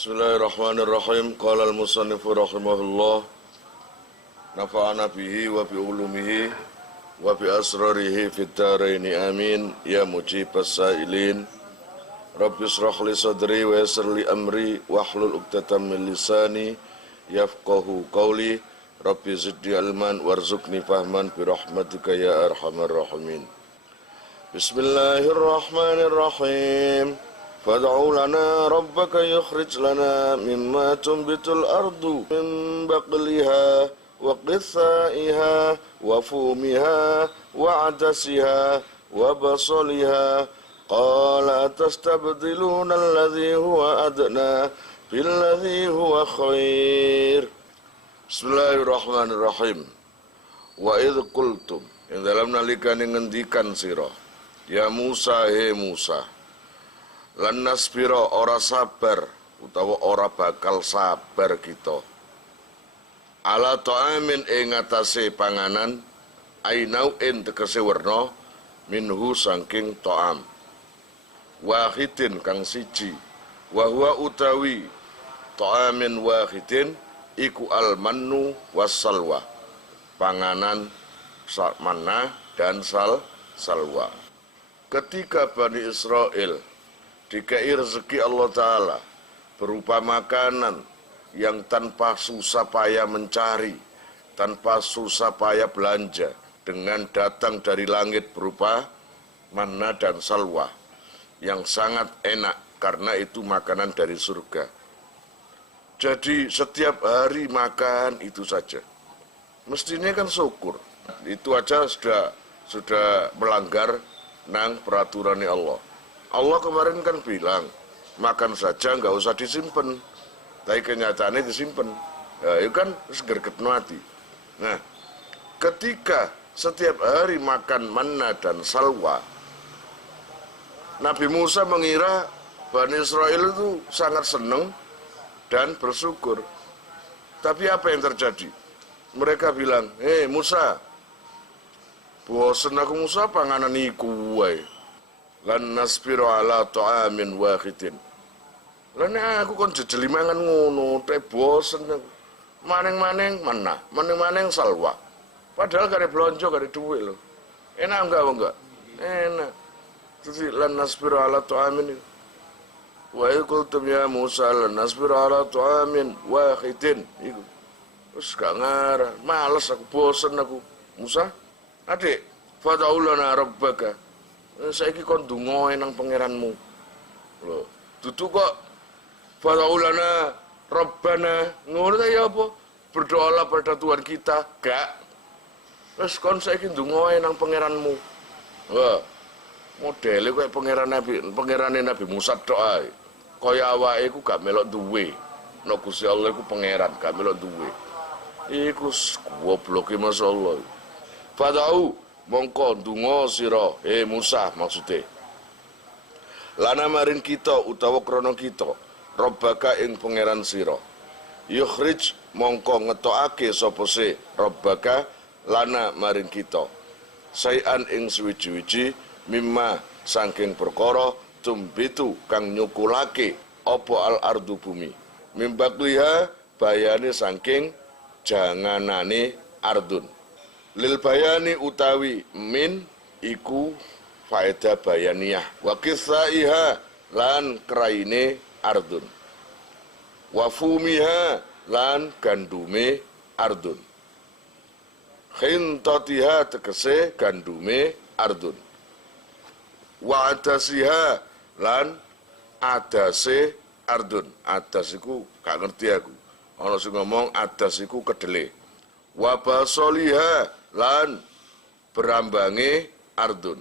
Bismillahirrahmanirrahim. Qala al-musannifu rahimahullah, nafa'ana bihi wa bi ulumihi wa bi asrarihi fid dharaini amin. Ya mujibas sa'ilin, Rabbi shrah li sadri wa yassir li amri wahlul 'uqdatam min lisani yafqahu qawli. Rabbi zidni ilman warzuqni fahman bi rahmatika ya arhamar rahimin. Bismillahirrahmanirrahim. Fad'u lana rabbaka yukhrij lana mimma tunbitul ardu min baqliha wa qithaiha wa fumiha wa adasiha wa basaliha qala tastabdiluna alladhi huwa adna billadhi huwa khair. Bismillahirrahmanirrahim. Wa idh qultum, yang dalam nalikane ngendikan sira, ya Musa, he Musa, lan nasbira ora sabar utawa ora bakal sabar kita ala ta'amin ing atase panganan ainauin tegese werna minhu saking ta'am wahidin kang siji wa huwa utawi ta'amin wahidin iku almannu wassalwa, panganan manna dan salwa. Ketika Bani Israel dikai rezeki Allah Ta'ala berupa makanan yang tanpa susah payah mencari, tanpa susah payah belanja, dengan datang dari langit berupa manna dan salwa yang sangat enak karena itu makanan dari surga. Jadi setiap hari makan itu saja, mestinya kan syukur. Itu aja sudah melanggar nang peraturannya Allah. Allah kemarin kan bilang, makan saja nggak usah disimpan, tapi kenyataannya disimpan. Ya, itu kan segerget mati. Nah, ketika setiap hari makan manna dan salwa, Nabi Musa mengira Bani Israel itu sangat senang dan bersyukur. Tapi apa yang terjadi? Mereka bilang, Musa, bosen aku Musa panganan iku wae. Lan nasbiru ala ta'amin wahidin. Lan aku kon jejeli mangan ngono, teh bosen aku. Maneng-maneng mana? Maneng-maneng salwa. Padahal kare blonjo kare duit lho. Enak enggak? Enak. Jadi lan nasbiru ala ta'amin. Wa qultum ya Musa lan nasbiru ala ta'amin wahidin. Iku. Wis gak ngarah, males aku, bosen aku. Musa, adik, fad'u lana rabbaka. Saiki kon ndonga nang pangeranmu. Lho, dudu kok fad'u lana rabbana. Ngono ta ya apa? Berdoalah pada Tuhan kita. Gak. Terus kon saiki ndonga nang pangeranmu. Wah. Modele koyo pangerane Nabi Musa tok ae. Kaya awake iku gak melok duwe. Nek Gusti Allah iku pangeran, gak melok duwe. Iku gobloke masyaallah. Fad'u mongko ndonga sira, Musa maksude. Lana marin kita utawa krana kita, Rabbaka ing pangeran sira. Yukhrij mongko ngetokake sapa se Rabbaka lana marin kita. Sayan ing suwi-wiji mimma saking perkara tumbitu kang nyukulake apa al-ardu bumi. Mimbakliha bayane saking janganane ardun. Lil bayani utawi min iku faedah bayaniyah wa qithaiha lan kraine ardun wa fumiha lan gandume ardun khintatiha tegese gandume ardun wa adasiha lan adase ardun. Adas iku gak ngerti aku, ana sing ngomong adas iku kedele. Wa basaliha lan berambange ardun.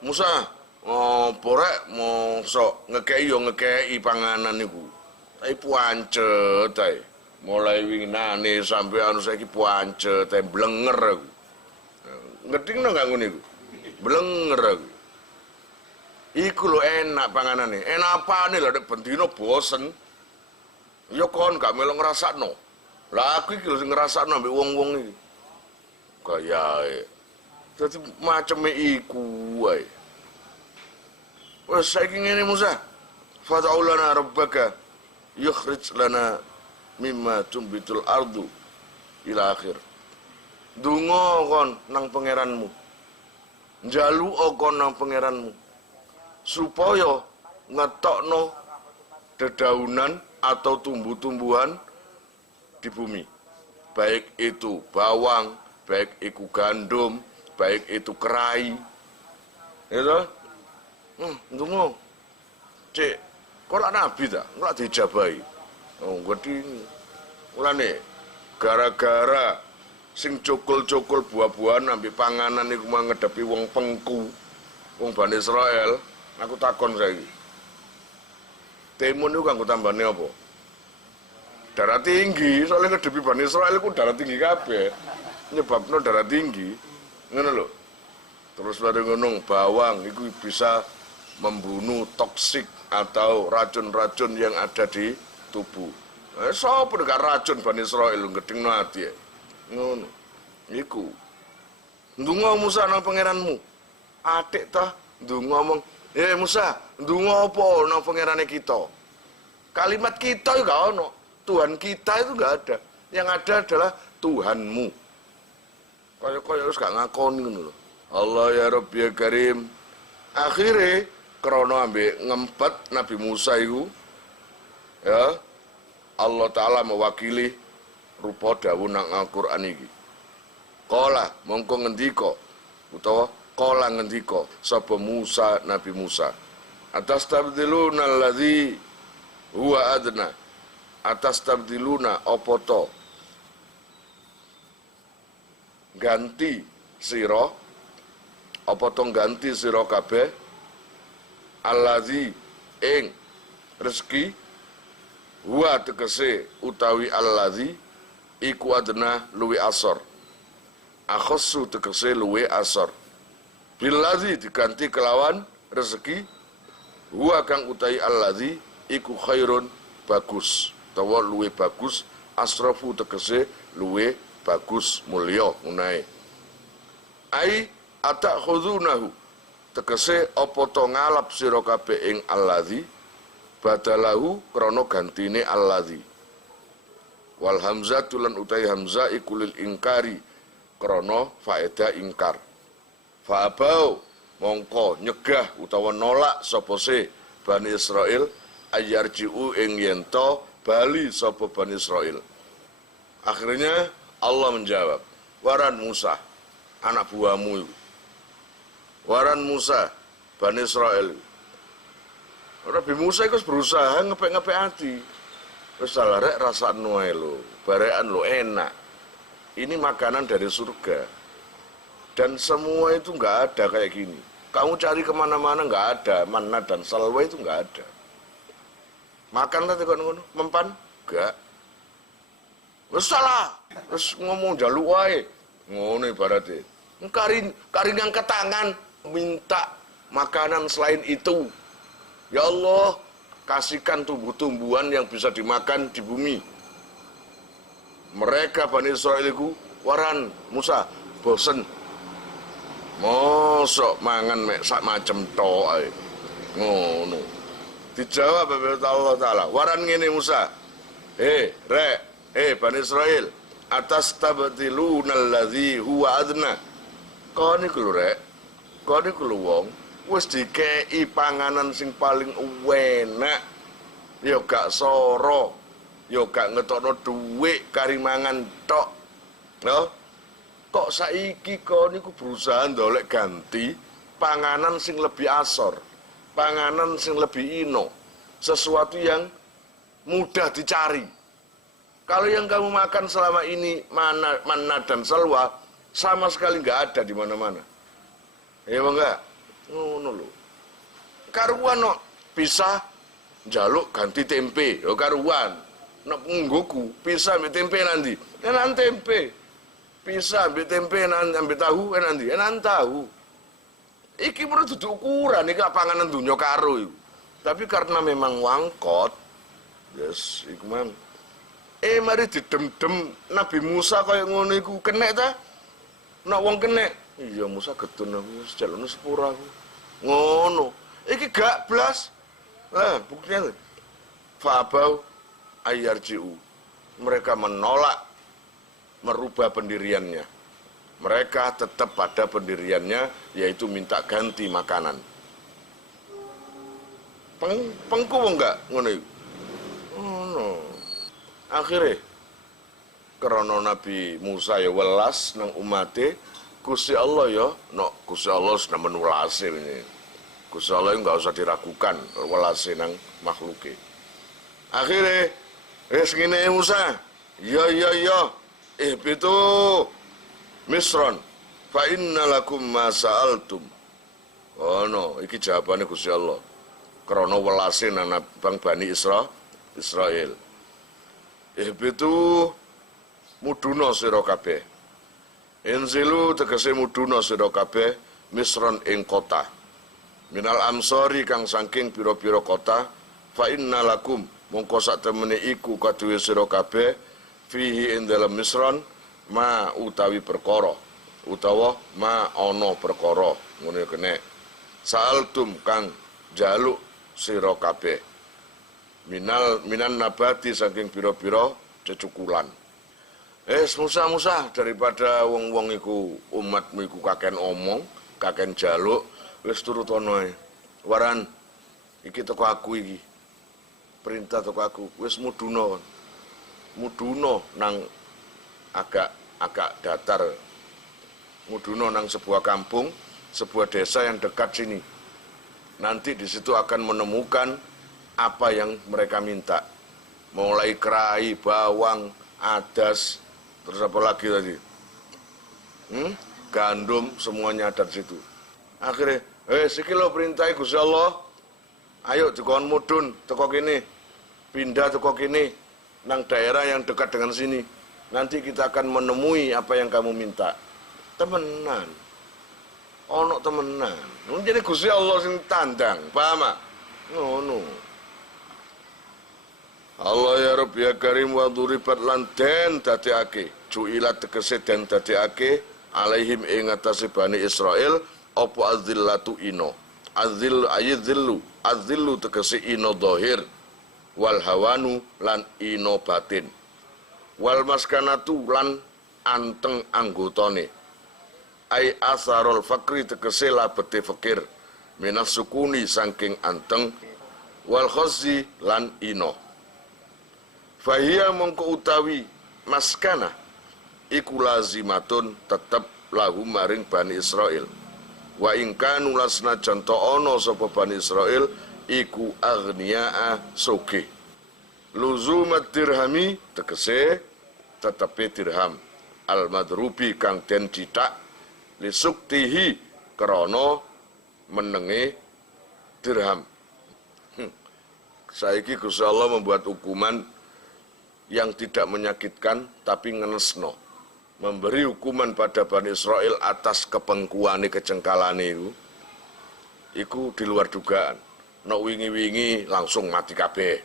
Musa, porek mosok ngekei panganan niku. Tapi puancet ae. Mulai winginane sampe anu saiki puancet ae blenger aku. Ngedingno gak ngono iku? Blenger aku. Iku lho enak panganane. Enak apane lho nek bendino bosen. Ya kon gak melu ngrasakno. Lah aku iki lho sing ngrasakno ambek wong-wong iki. Gayae. Dadi maceme iku wae. Wes saiki ngene Musa. fad'u lana rabbaka yukhrij lana mimma tumbitul ardu ila akhir. Donga kon nang pangeranmu, njaluk kon nang pangeranmu supaya ngetokno dedaunan atau tumbuh-tumbuhan di bumi, baik itu bawang, baik itu gandum, baik itu kerai, itu, ndonga, cek, kok lak nabi tak, lak dijabahi, gede ini, mulane, gara-gara sing cukul-cukul buah-buahan ambil panganan iku mau ngedepi wong pengku, wong Bani Israel, aku takon saiki. Timun itu kanggo tambane apa? Darah tinggi, soalnya ngedepi Bani Israel itu darah tinggi kabeh. Nyebabno darah tinggi, ngono lho. Terus lari ngono, bawang itu bisa membunuh toksik atau racun-racun yang ada di tubuh. Sapa nek racun Bani Israel gedengno ati. Ngono. Iku. Ndonga Musa nang pangeranmu. Atik ta ndonga ngomong, Musa, ndonga apa nang pangerane kita? Kalimat kita itu gak ono. Tuhan kita itu gak ada. Yang ada adalah Tuhanmu. Kaya harus gak ngakoni ngono lho. Allah ya Rabb ya Karim. Akhirnya krana ambek ngempet Nabi Musa itu, ya, Allah Ta'ala mewakili rupa dawuh nang Al-Qur'an iki. Qala mongko ngendika utawa qala ngendika sapa Musa Nabi Musa. Atastabdiluna alladzi huwa adna. Atastabdiluna apa to? Ganti sira apa to ganti sira kabeh alladzi ing rezeki huwa tegese utawi alladzi iku adna luwi asor. Akhassu tegese luwi asor. Biladzi diganti kelawan rezeki huwa kang utawi alladzi iku khairun bagus utawa luwe bagus, asrafu tegese luwe bagus mulya ngunae. Ai atakhudunahu tegese apa to ngalap sira kabeh ing alladzi badalahu krana gantine alladzi. Wal hamzatu lan utai hamzah iku lil ingkari krana faedah ingkar. Fa abau mongko nyegah utawa nolak sapa se Bani Israil ayarji'u ing yento bali sapa Bani Israil. Akhirnya Allah menjawab, waran Musa anak buahmu itu. Waran Musa Bani Israil. Nabi Musa itu berusaha ngepek-ngepek hati. Terus salah rek rasa nuai lo, barean lo enak. Ini makanan dari surga. Dan semua itu nggak ada kayak gini. Kamu cari kemana-mana nggak ada, manna dan salwa itu nggak ada. Makan tadi kok ngono, mempan? Enggak. Wes salah. Terus ngomong jaluk wae. Ngono ibaratnya. Karin yang ke tangan minta makanan selain itu. Ya Allah, kasihkan tumbuh-tumbuhan yang bisa dimakan di bumi. Mereka Bani Israil itu waran Musa bosen. Mosok mangan mek sak macem tok ae. Ngono. Dijawab oleh Allah Ta'ala, waran ngene Musa. Bani Israil, atas tabdiluna alladzi huwa adna. Kau niku lho rek, kau niku lho wong wis dikei panganan sing paling enak. Ya gak soro, ya gak ngetokno dhuwit kari mangan tok. Lho, kok saiki kau niku berusaha ndolek ganti panganan sing lebih asor, panganan sing lebih ino, sesuatu yang mudah dicari. Kalau yang kamu makan selama ini manna dan salwa sama sekali nggak ada di mana-mana. Ya enggak? Ngono lho. Karuan no pisah jaluk ganti tempe, yo karuan. Nek nggoku pisah ambek tempe nanti. Enan tempe. Pisah ambek tempe nanti ambek tahu nanti. Enan tahu. Iki perlu duduk ukuran iki panganan dunya karo iku. Tapi karena memang wangkot, yes, iku mang. Mari didem-dem Nabi Musa kaya ngono iku kenek ta? Nek wong kenek, iya Musa getun aku sejalane sepura aku. Ngono. Iki gak blas. Nah, buktinya fa'abau ayyarji'u. Mereka menolak merubah pendiriannya. Mereka tetap pada pendiriannya, yaitu minta ganti makanan. Pengku enggak ngono iku. Oh, no. Akhirnya karena Nabi Musa ya welas nang umate, Gusti Allah ya, Gusti Allah sudah menulasi ini. Gusti Allah enggak usah diragukan welase nang makhluke. Akhirnya wis ngene Musa, ya ihbitu Misron fa inna lakum ma sa'altum. Oh no, iki jawabane Gusti Allah. Krana welase nang Bani Israel. Ihbitu muduna sira kabeh. Inzilu tegese muduna sira kabeh Misron ing kota. Minal amsori kang saking pira-pira kota, fa inna lakum mongko sak temene iku kaduwe sira kabeh fihi ing dalem Misron ma utawi perkara utawa ma ana perkara ngono kene sa'altum kang jaluk sira kabeh minan nabati saking pira-pira cecukulan. Musa daripada wong-wong iku umatmu iku kaken omong, kaken jaluk, wis turut ana ae. Waran iki teko aku iki. Perintah teko aku, wis muduna nang agak datar. Muduna nang sebuah kampung, sebuah desa yang dekat sini. Nanti di situ akan menemukan apa yang mereka minta. Mulai kerai, bawang, adas, terus apa lagi tadi? Gandum, semuanya ada di situ. Akhirnya, siki lo perintah Gusti Allah. Ayo dikon mudun teko kene. Pindah teko kene nang daerah yang dekat dengan sini. Nanti kita akan menemui apa yang kamu minta. Temenan. Ono temenan. Jadi Gusti Allah sing tandang, paham ah? Ngono. Allah ya Rabb ya Karim wa duribat lan den dadekake. Ju'ilat tegese den dadekake alaihim ing atase Bani Israil apa azillatu ino. Azil ayadzillu. Azillu tegese ino dhahir. Wal hawanu lan ino batin. Wal maskanatu lan anteng anggotane. Ai asarul fakri tegese labete fakir minas sukuni saking anteng wal khazzi lan ino fahiya mongko utawi maskana iku lazimatun tetep lahu maring Bani Israil wa ingkanu lasna janto ono sapa Bani Israil iku aghniaa soge luzumat dirhami tegese tetepe dirham al madrubi kang den cithak lisuktihi krana menenge dirham. Saiki Gusti Allah membuat hukuman yang tidak menyakitkan tapi ngenesno. Memberi hukuman pada Bani Israel atas kepengkuane kejengkalane iku di luar dugaan. Nek wingi-wingi langsung mati kabeh.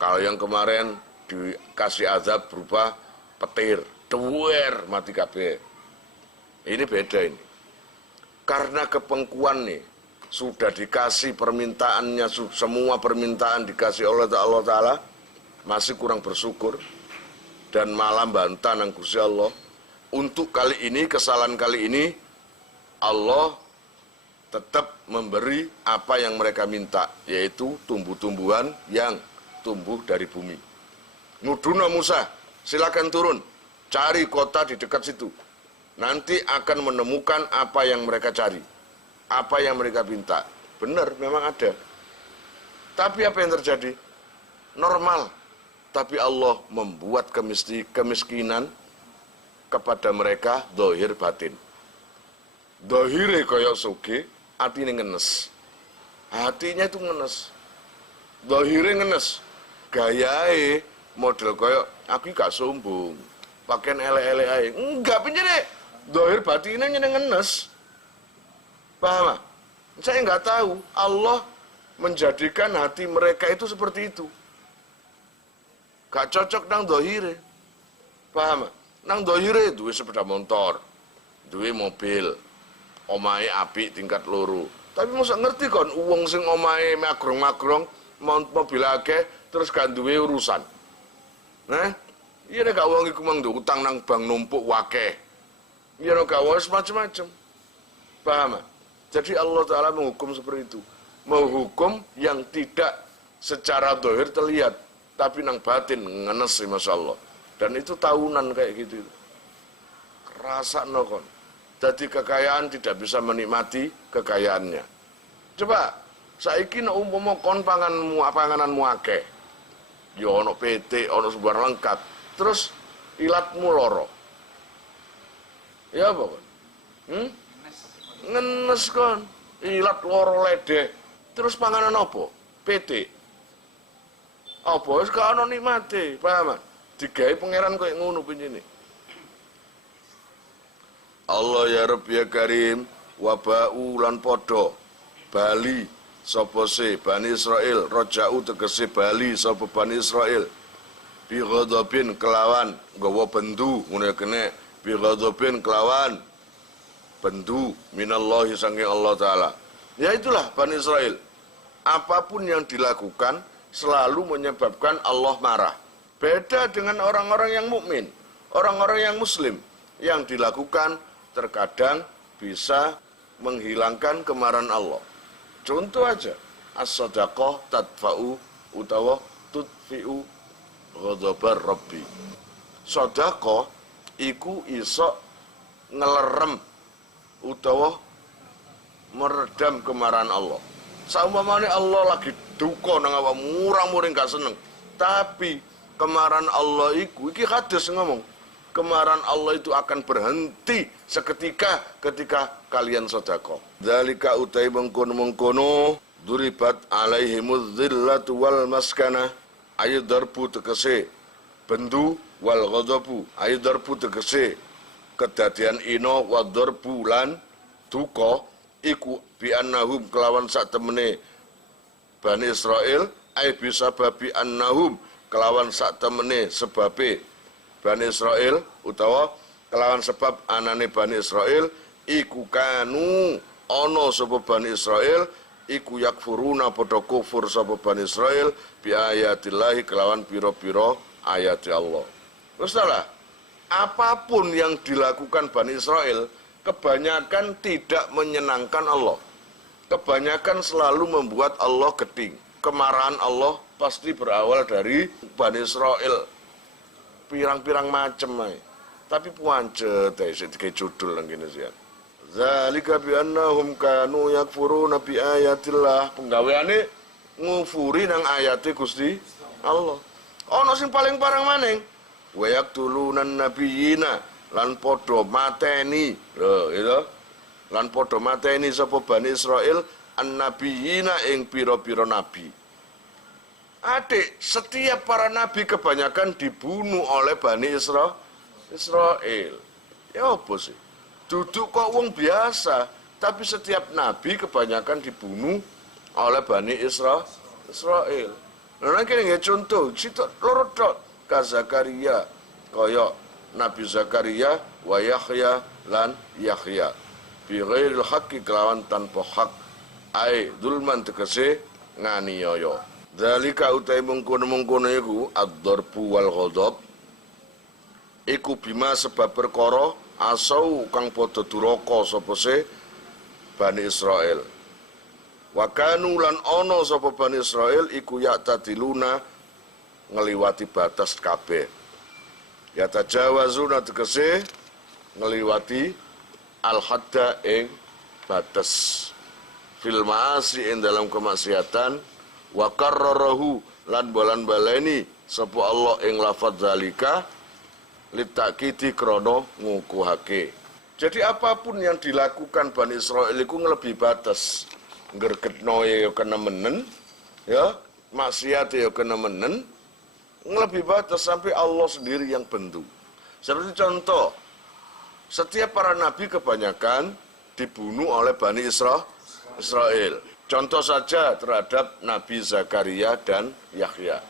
Kalau yang kemarin dikasih azab berupa petir, duwer mati kabeh. Ini beda ini. Karena kepengkuan nih, sudah dikasih permintaannya, semua permintaan dikasih oleh Allah Ta'ala, masih kurang bersyukur, dan malah bantah nang Gusti Allah. Untuk kali ini, kesalahan kali ini, Allah tetap memberi apa yang mereka minta, yaitu tumbuh-tumbuhan yang tumbuh dari bumi. Nguduna Musa, silakan turun, cari kota di dekat situ. Nanti akan menemukan apa yang mereka cari, apa yang mereka minta. Benar, memang ada. Tapi apa yang terjadi? Normal. Tapi Allah membuat kemiskinan kepada mereka dohir batin. Dohire koyok suge, hatinya ngenes. Hatinya itu ngenes. Dohire ngenes. Gayae model koyok, aku gak sombong. Pakaian ele-ele aja. Enggak, penjene. Dohir batinnya ngenes. Paham? Saya nggak tahu. Allah menjadikan hati mereka itu seperti itu. Gak cocok nang dohire. Paham? Nang dohire duwe sepeda motor, duwe mobil, omahe apik tingkat loro, Tapi masa ngerti kon uang sing omahe magrong-magrong mobil akeh terus gak duwe urusan. Nah, iya nek gak wong iku mang utang nang bank numpuk wakeh. Iya nek gak wong macam-macam. Paham? Jadi Allah Ta'ala menghukum seperti itu. Menghukum yang tidak secara dohir terlihat, tapi nang batin ngenes Masya Allah. Dan itu tahunan kayak gitu. Rasa nokon. Jadi kekayaan tidak bisa menikmati kekayaannya. Coba, saiki nek umpama kon pangananmu akeh. Ya ono PT, ono sebuah lengkap. Terus ilatmu loro. Ya apa kon? Ngenes kon. Ilat loro ledeh. Terus panganan apa? PT. Apa wis gak ono nikmate, paham? Digawe pangeran koyo ngono pinjene. Allah ya Rabb ya Karim wabau lan podo bali sapa se Bani Israil roja'u tegese bali sapa Bani Israil bi ghadabin kelawan nggawa bendu ngono kene bi ghadabin kelawan bendu minallahi saking Allah Ta'ala. Ya itulah Bani Israil. Apapun yang dilakukan selalu menyebabkan Allah marah. Beda dengan orang-orang yang mukmin, orang-orang yang muslim yang dilakukan terkadang bisa menghilangkan kemarahan Allah. Contoh aja, as-sadaqah tadfa'u utawa tudfi'u ghadabar rabbi. Sedekah iku iso ngelerem utawa meredam kemarahan Allah. Saumpamane Allah lagi duka nang awakmu, murang-muring gak seneng. Tapi kemarahan Allah iku iki hadis ngomong. Kemarahan Allah itu akan berhenti seketika ketika kalian sedekah. Dzalika utai mengkono duribat alaihimuz zillatu wal maskana ayu darbu tegese bendu wal ghadabu ayu darbu tegese kedadian ino wa darbu lan duka iku bi annahum kelawan sak temene Bani Israil ai bisa babi annahum kelawan sak temene sebabe Bani Israil utawa kelawan sebab anane Bani Israil iku kanu ana sapa Bani Israil iku yakfuruna padha kufur sapa Bani Israil bi ayatillahi kelawan pira-pira ayat Allah. Terus salah. Apapun yang dilakukan Bani Israil kebanyakan tidak menyenangkan Allah. Kebanyakan selalu membuat Allah geding. Kemarahan Allah pasti berawal dari Bani Israil. Pirang-pirang macem ae. Tapi puancet ae sik judul nang kene sih. Zalika bi annahum kanu yakfuruna bi ayatillah. Penggaweane ngufuri nang ayate Gusti Allah. Ana sing paling parang maning. Wa yaqtulunan nabiyina lan padha mateni. Lho, itu. Lan padha mateni sapa Bani Israil an-nabiyina ing pira-pira nabi. Adik, setiap para nabi kebanyakan dibunuh oleh Bani Israel. Ya apa sih? Duduk kok wong biasa, tapi setiap nabi kebanyakan dibunuh oleh Bani Israel. Nah, kene nggih contoh, sitok loro tok ka Zakaria, kaya Nabi Zakaria wa Yahya lan Yahya. Bi ghairil haqqi kelawan tanpa hak, ai zulman tegese nganiaya. Dzalika utai mengkono-mengkono iku ad-darbu wal ghadab iku bima sebab perkara asau kang padha duraka sapa se Bani Israil. Wa kanu lan ana sapa Bani Israil iku ya'tadiluna ngliwati batas kabeh. Ya tajawazuna tegese ngliwati al-hadda ing batas fil ma'asi ing dalam kemaksiatan wa karrarahu lan bolan baleni sapa Allah ing lafaz zalika litakidi krana ngukuhake. Jadi apapun yang dilakukan Bani Israil iku ngelebihi batas. Nggergetno ya kena menen, ya, maksiat ya kena menen, ngelebihi batas sampai Allah sendiri yang bendu. Seperti contoh, setiap para nabi kebanyakan dibunuh oleh Bani Israil. Contoh saja terhadap Nabi Zakaria dan Yahya.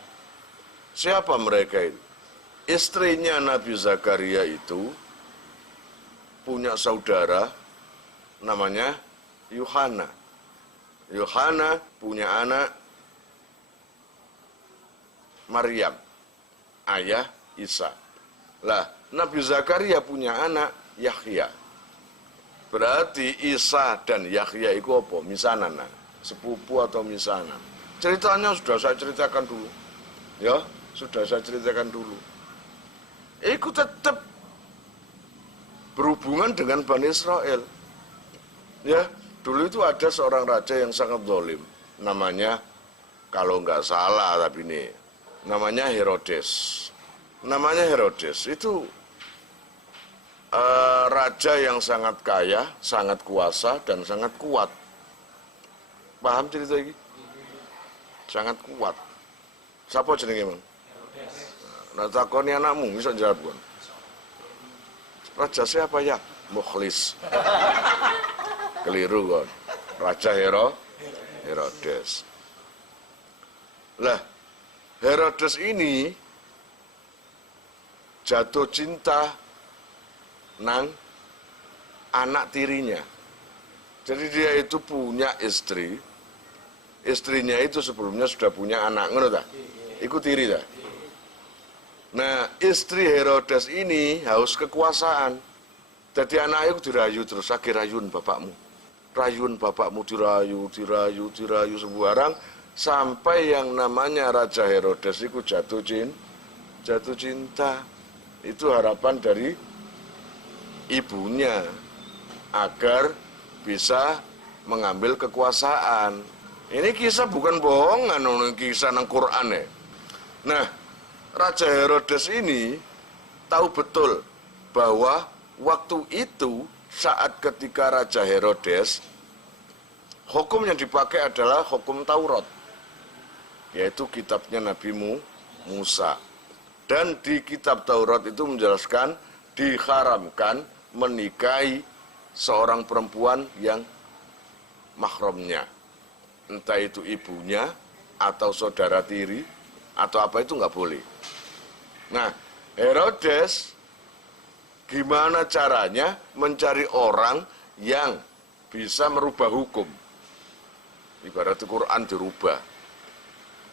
Siapa mereka itu? Istrinya Nabi Zakaria itu punya saudara namanya Yuhana. Yohana punya anak Maryam, ayah Isa. Lah, Nabi Zakaria punya anak Yahya. Berarti Isa dan Yahya itu apa? Misanan, sepupu atau misanan. Ceritanya sudah saya ceritakan dulu. Ya, sudah saya ceritakan dulu. Itu tetap berhubungan dengan Bani Israel. Ya, dulu itu ada seorang raja yang sangat zalim. Namanya, kalau nggak salah tapi ini, namanya Herodes. Namanya Herodes itu raja yang sangat kaya, sangat kuasa, dan sangat kuat. Paham cerita ini? Sangat kuat. Siapa jenenge, Mang? Nah, takoni anakmu, bisa jawab kan? Raja siapa ya? Mukhlis. Keliru kan? Raja Herodes. Lah, Herodes ini jatuh cinta nang anak tirinya. Jadi dia itu punya istri. Istrinya itu sebelumnya sudah punya anak, ngono ta? Iku tiri ta? Nah, istri Herodes ini haus kekuasaan. Jadi anak itu dirayu terus, akhir rayun bapakmu. Rayun bapakmu dirayu sembarang sampai yang namanya Raja Herodes itu jatuh cinta. Itu harapan dari ibunya agar bisa mengambil kekuasaan. Ini kisah bukan bohongan, kisah nang Quran ya. Nah, Raja Herodes ini tahu betul bahwa waktu itu saat ketika Raja Herodes, hukum yang dipakai adalah hukum Taurat, yaitu kitabnya Nabi Musa. Dan di kitab Taurat itu menjelaskan diharamkan menikahi seorang perempuan yang mahramnya. Entah itu ibunya atau saudara tiri atau apa, itu nggak boleh. Nah, Herodes gimana caranya mencari orang yang bisa merubah hukum. Ibarat Quran dirubah.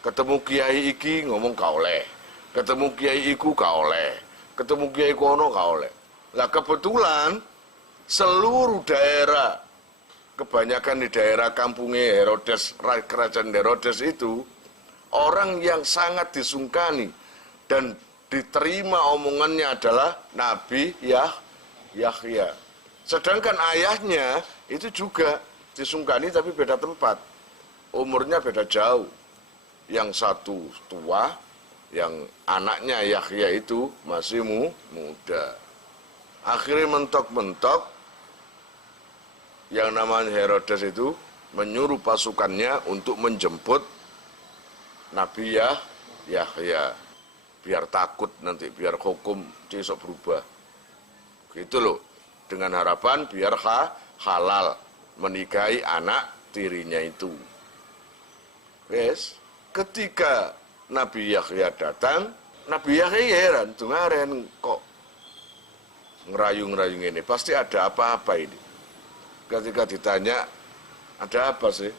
Ketemu kiai iki ngomong kau oleh. Ketemu kiai iku kau oleh. Ketemu kiai kono kau oleh. Lah kebetulan seluruh daerah, kebanyakan di daerah kampungnya Herodes, kerajaan Herodes itu, orang yang sangat disungkani dan diterima omongannya adalah Nabi Yahya. Sedangkan ayahnya itu juga disungkani tapi beda tempat. Umurnya beda jauh. Yang satu tua, yang anaknya Yahya itu masih muda. Akhirnya mentok-mentok yang namanya Herodes itu menyuruh pasukannya untuk menjemput Nabi Yahya. Biar takut nanti, biar hukum besok berubah. Gitu loh. Dengan harapan biar halal menikahi anak tirinya itu. Wes, ketika Nabi Yahya datang, Nabi Yahya heran, tungaren kok ngerayu-ngerayu ini, pasti ada apa-apa ini. Ketika ditanya, ada apa sih?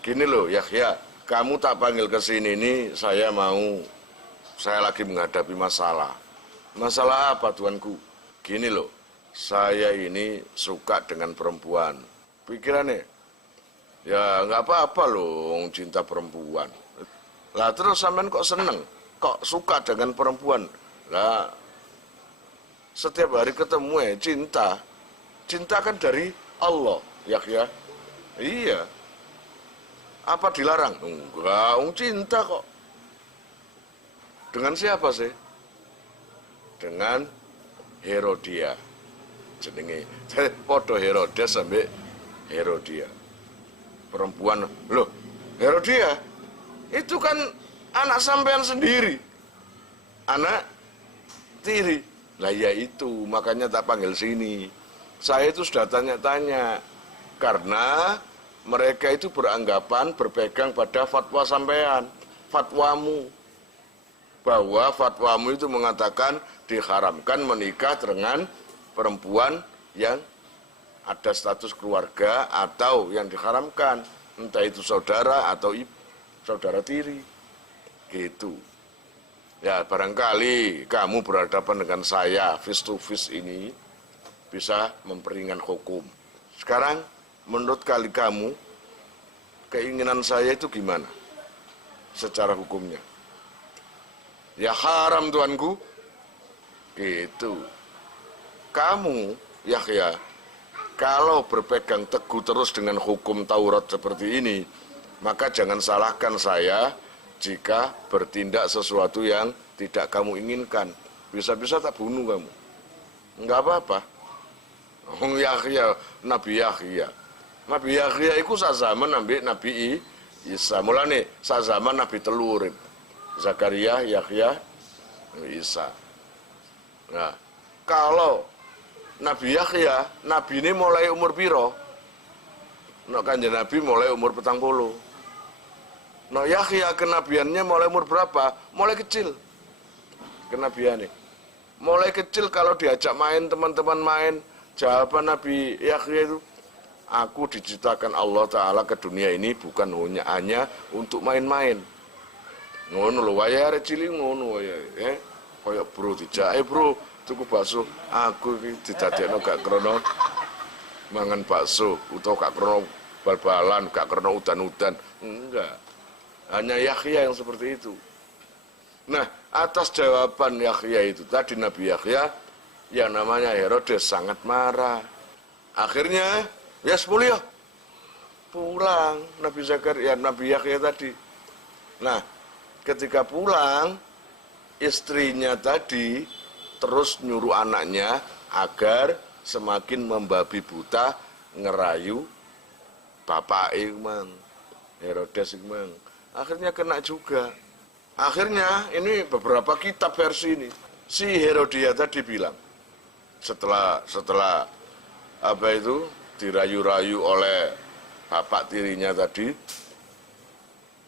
Gini loh Yahya, kamu tak panggil ke sini ini, saya lagi menghadapi masalah. Masalah apa tuanku? Gini loh, saya ini suka dengan perempuan. Pikirannya, ya nggak apa-apa loh, cinta perempuan. Lah terus sampean kok seneng, kok suka dengan perempuan? Lah setiap hari ketemu cinta. Cinta kan dari Allah, Yahya. Iya. Apa dilarang? Enggak, cinta kok. Dengan siapa sih? Dengan Herodia. Jenenge podo Herodes sampai Herodia. Perempuan, loh, Herodia itu kan anak sampean sendiri. Anak tiri. Lah ya itu, makanya tak panggil sini. Saya itu sudah tanya-tanya. Karena mereka itu beranggapan berpegang pada fatwa sampean, fatwamu. Bahwa fatwamu itu mengatakan diharamkan menikah dengan perempuan yang ada status keluarga atau yang diharamkan, entah itu saudara atau saudara tiri, gitu. Ya barangkali kamu berhadapan dengan saya face to face ini bisa memperingan hukum. Sekarang menurut kamu keinginan saya itu gimana secara hukumnya? Ya haram tuanku, gitu. Kamu Yahya, kalau berpegang teguh terus dengan hukum Taurat seperti ini, maka jangan salahkan saya jika bertindak sesuatu yang tidak kamu inginkan. Bisa-bisa tak bunuh kamu. Enggak apa-apa. Yahya, Nabi Yahya. Nabi Yahya itu sazaman Nabi Isa. Mulane sazaman Nabi telur. Zakaria, Yahya, Isa. Nah, kalau Nabi Yahya, Nabi ini mulai umur piro? Kanjeng Nabi mulai umur 40. Yahya kenabiannya mulai umur berapa? Mulai kecil. Kenabiannya. Mulai kecil kalau diajak main, teman-teman main, jawaban Nabi Yahya itu, aku diciptakan Allah Ta'ala ke dunia ini bukan hanya untuk main-main. Ngono lho, waya arek cilik ngono waya. Kayak bro dijak, bro, tuku bakso. Aku iki didadekno gak krana mangan bakso, utawa gak krana bal-balan, gak krana udan-udan. Enggak. Hanya Yahya yang seperti itu. Nah, atas jawaban Yahya itu tadi, Nabi Yahya yang namanya Herodes sangat marah. Akhirnya ya sepuluh pulang Nabi Zakaria, Nabi Yahya tadi. Nah, ketika pulang, istrinya tadi terus nyuruh anaknya agar semakin membabi buta ngerayu bapak Imam Herodes Imam. Akhirnya kena juga. Akhirnya ini beberapa kitab versi ini. Si Herodia tadi bilang, setelah apa itu dirayu-rayu oleh bapak tirinya tadi,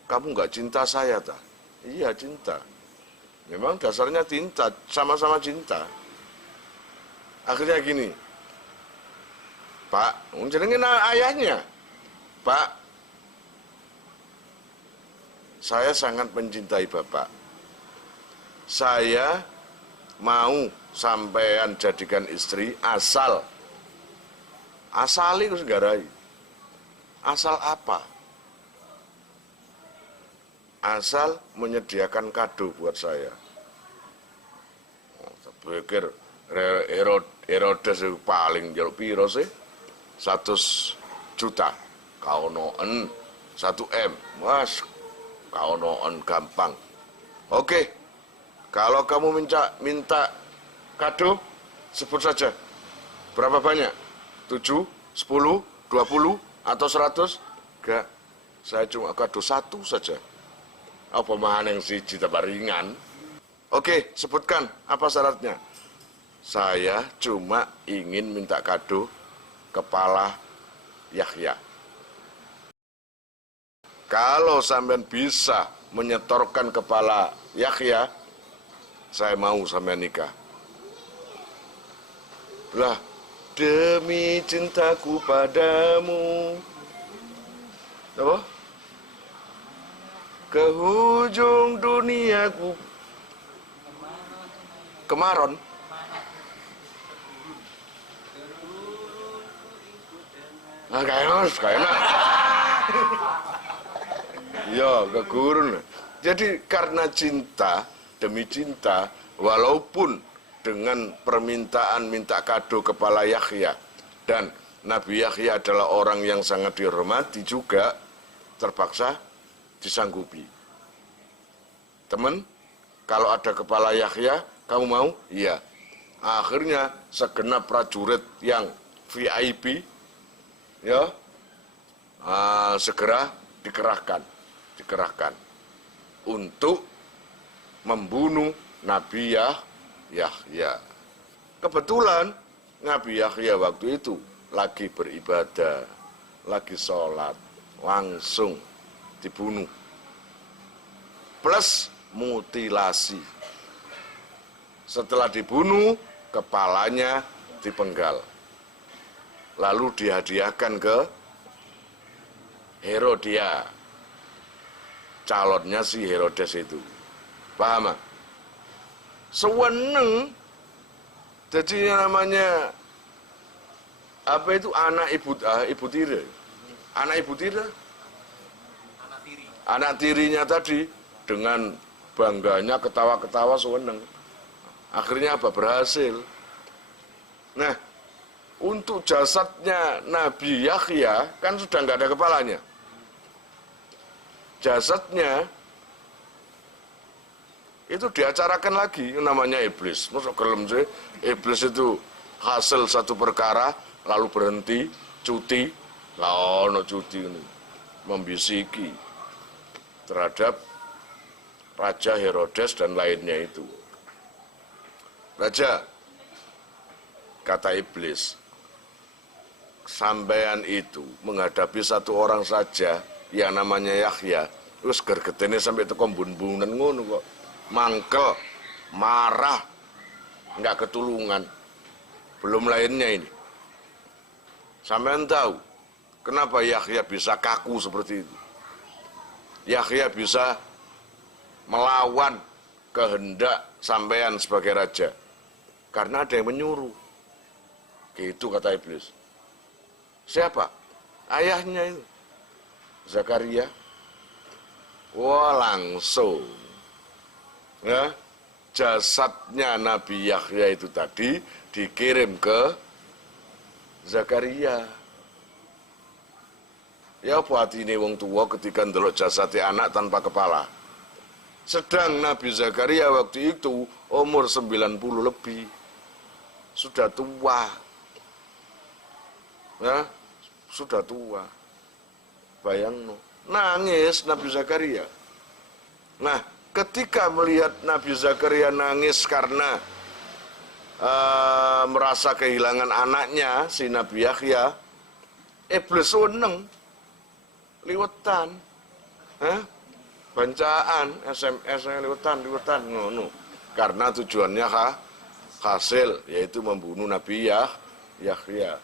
kamu nggak cinta saya tak? Iya cinta. Memang dasarnya cinta, sama-sama cinta. Akhirnya gini, Pak, jenengin ayahnya, Pak, saya sangat mencintai Bapak. Saya mau sampean jadikan istri asal itu segarai. Asal apa? Asal menyediakan kado buat saya. Saya pikir Herodes itu paling jaluk piro sih? 100 juta. Kaonoen 1 M. Mas, kaonoen gampang. Oke. Kalau kamu minta kado, sebut saja. Berapa banyak? 7, 10, 20, atau 100? Enggak. Saya cuma kado 1 saja. Apa mahan yang siji tambah ringan? Oke, sebutkan apa syaratnya. Saya cuma ingin minta kado kepala Yahya. Kalau sampean bisa menyetorkan kepala Yahya, saya mau sampean nikah. Lah, demi cintaku padamu. Apa? Ke ujung duniaku. Kemaron. Nah, kayaknya. Ya, ke gurun. Jadi karena cinta, demi cinta, walaupun dengan permintaan minta kado kepala Yahya, dan Nabi Yahya adalah orang yang sangat dihormati juga, terpaksa disanggupi. Teman, kalau ada kepala Yahya, kamu mau? Iya. Akhirnya segenap prajurit yang VIP, ya, segera dikerahkan untuk membunuh Nabi Yahya. Kebetulan Nabi Yahya waktu itu lagi beribadah, lagi sholat, langsung dibunuh. Plus mutilasi. Setelah dibunuh, kepalanya dipenggal. lalu dihadiahkan ke Herodia, calonnya si Herodes itu. Paham? Seweneng. Jadi yang namanya apa itu anak ibu tiri. Anak ibu tiri. Anak tirinya tadi dengan bangganya ketawa-ketawa seweneng. Akhirnya apa? Berhasil. Nah, untuk jasadnya Nabi Yahya kan sudah nggak ada kepalanya. Jasadnya itu diacarakan lagi, namanya iblis. Masuk gelem sih, iblis itu hasil satu perkara lalu berhenti, cuti, ono cuti ini, membisiki terhadap Raja Herodes dan lainnya itu. Raja, kata iblis, sampean itu menghadapi satu orang saja yang namanya Yahya, terus gergetene sampai teko bun-bunan ngono kok. Mangkel, marah, nggak ketulungan. Belum lainnya ini. Sampean tahu kenapa Yahya bisa kaku seperti itu? Yahya bisa melawan kehendak sampean sebagai raja. Karena ada yang menyuruh. Gitu kata iblis. Siapa? Ayahnya itu. Zakaria. Wah, langsung. Ya, jasadnya Nabi Yahya itu tadi dikirim ke Zakaria. Ya apa hati ini wong tua ketika ndelok jasadnya anak tanpa kepala. Sedang Nabi Zakaria waktu itu umur 90 lebih. Sudah tua. Ya, sudah tua. Bayang nangis Nabi Zakaria. Nah, ketika melihat Nabi Zakaria nangis karena merasa kehilangan anaknya, si Nabi Yahya, iblis seneng, liwetan, bancaan, SMS-nya liwetan, ngono. Karena tujuannya hasil, yaitu membunuh Nabi Yahya.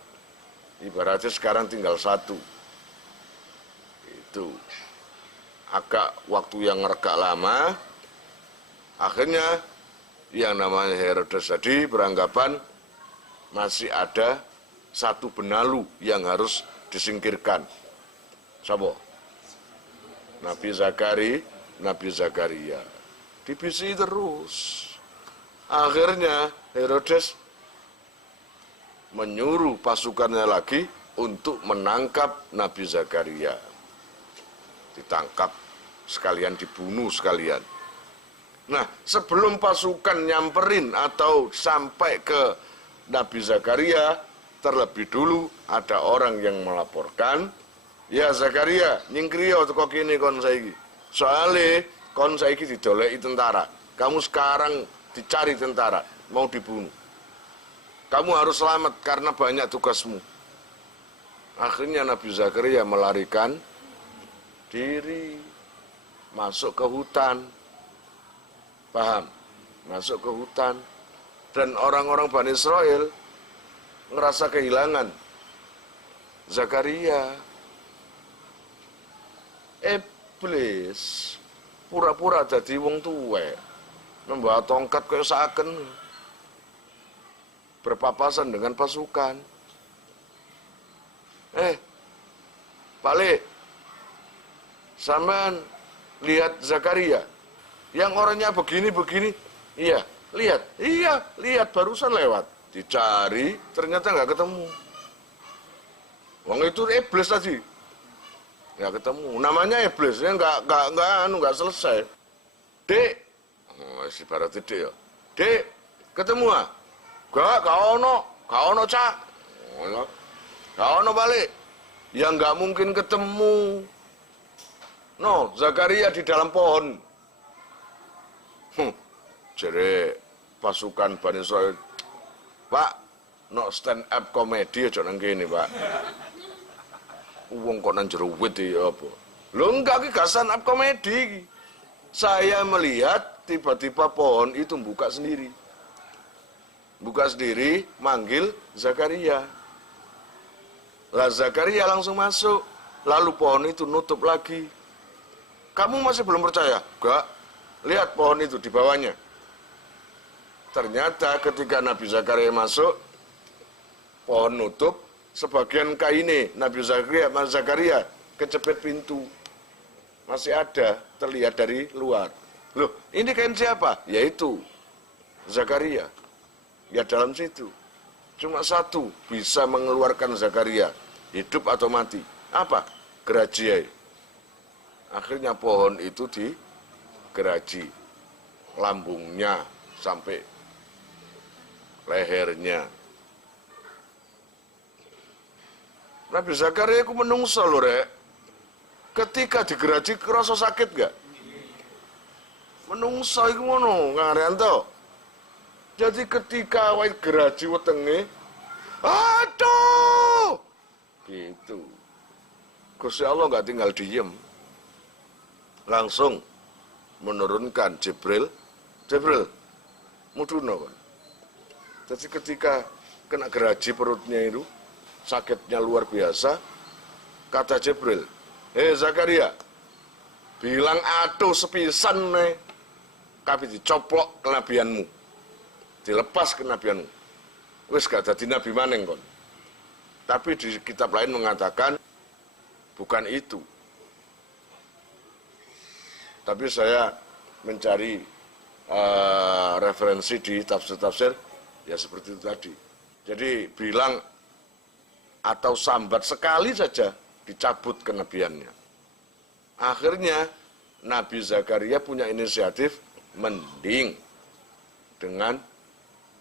Ibaratnya sekarang tinggal satu. Itu agak waktu yang agak lama, akhirnya yang namanya Herodes tadi beranggapan masih ada satu benalu yang harus disingkirkan. Siapa? Nabi Zakaria. Dibisi terus. Akhirnya Herodes menyuruh pasukannya lagi untuk menangkap Nabi Zakaria. Ditangkap sekalian, dibunuh sekalian. Nah, sebelum pasukan nyamperin atau sampai ke Nabi Zakaria, terlebih dulu ada orang yang melaporkan, ya Zakaria, nyingkriyo teko kene kon saiki. Soale kon saiki didoleki tentara. Kamu sekarang dicari tentara, mau dibunuh. Kamu harus selamat karena banyak tugasmu. Akhirnya Nabi Zakaria melarikan diri, masuk ke hutan. Paham? Masuk ke hutan. Dan orang-orang Bani Israel ngerasa kehilangan Zakaria. Iblis pura-pura jadi wong tuwek, membawa tongkat kaya saken, berpapasan dengan pasukan. Pak Le, sampean lihat Zakaria yang orangnya begini-begini? Iya, lihat barusan lewat. Dicari, ternyata nggak ketemu. Wong itu iblis tadi, nggak ketemu. Namanya iblis, ya nggak selesai. Dek, si barat dek ya. Dek, ketemu ah? Gak ono cak. Gak ono balik. Ya nggak mungkin ketemu. No, Zakaria di dalam pohon. Jadi pasukan Bani Israil, Pak, no stand up komedi aja nang kene, Pak. Wong kok nang jero wit ya apa? Lho enggak, iki gak stand up komedi. Saya melihat tiba-tiba pohon itu buka sendiri. Buka sendiri, manggil Zakaria. Lah Zakaria langsung masuk, lalu pohon itu nutup lagi. Kamu masih belum percaya? Enggak. Lihat pohon itu di bawahnya. Ternyata ketika Nabi Zakaria masuk, pohon nutup, sebagian kainnya Nabi Zakaria kecepet pintu. Masih ada, terlihat dari luar. Loh, ini kain siapa? Yaitu Zakaria. Ya dalam situ. Cuma satu bisa mengeluarkan Zakaria, hidup atau mati. Apa? Geraji. Akhirnya pohon itu digeraji. Lambungnya sampai lehernya. Nabi Zakaria itu menungso lho, Rek. Ketika digeraji kerasa sakit gak? Menungso iku ngono, ngarianto. Jadi ketika awake geraji wetenge, aduh! Gitu. Gusti Allah nggak tinggal diem. Langsung menurunkan Jibril, muduno kan. Jadi ketika kena geraji perutnya itu, sakitnya luar biasa, kata Jibril, Zakaria, bilang aduh sepisan nih, tapi dicoplok kenabianmu, dilepas kenabianmu. Wis gak dadi nabi maneng kon. Tapi di kitab lain mengatakan bukan itu. Tapi saya mencari referensi di tafsir-tafsir ya seperti itu tadi. Jadi bilang atau sambat sekali saja dicabut kenabiannya. Akhirnya Nabi Zakaria punya inisiatif mending dengan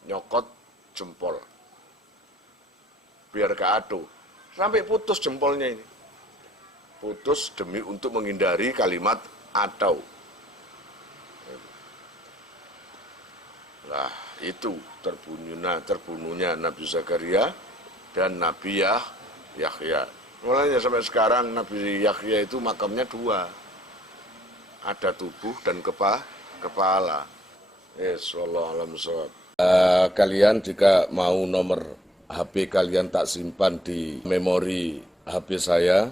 nyokot jempol. Biar gak aduh. Sampai putus jempolnya ini. Putus demi untuk menghindari kalimat atau. Lah itu terbunuhnya Nabi Zakaria dan Nabi Yahya. Mulanya sampai sekarang Nabi Yahya itu makamnya dua. Ada tubuh dan kepala. Wallahualam bishawab. Kalian jika mau nomor HP kalian tak simpan di memori HP saya,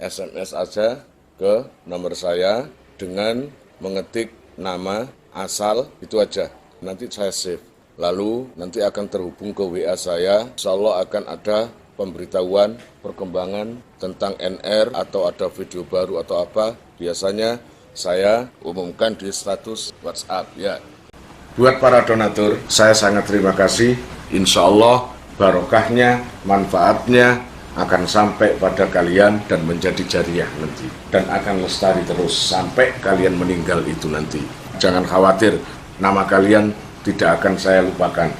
SMS aja ke nomor saya dengan mengetik nama asal itu aja. Nanti saya save. Lalu nanti akan terhubung ke WA saya. Insya Allah akan ada pemberitahuan perkembangan tentang NR atau ada video baru atau apa. Biasanya saya umumkan di status WhatsApp ya. Buat para donatur, saya sangat terima kasih. Insya Allah barokahnya, manfaatnya akan sampai pada kalian dan menjadi jariah nanti. Dan akan lestari terus sampai kalian meninggal itu nanti. Jangan khawatir, nama kalian tidak akan saya lupakan.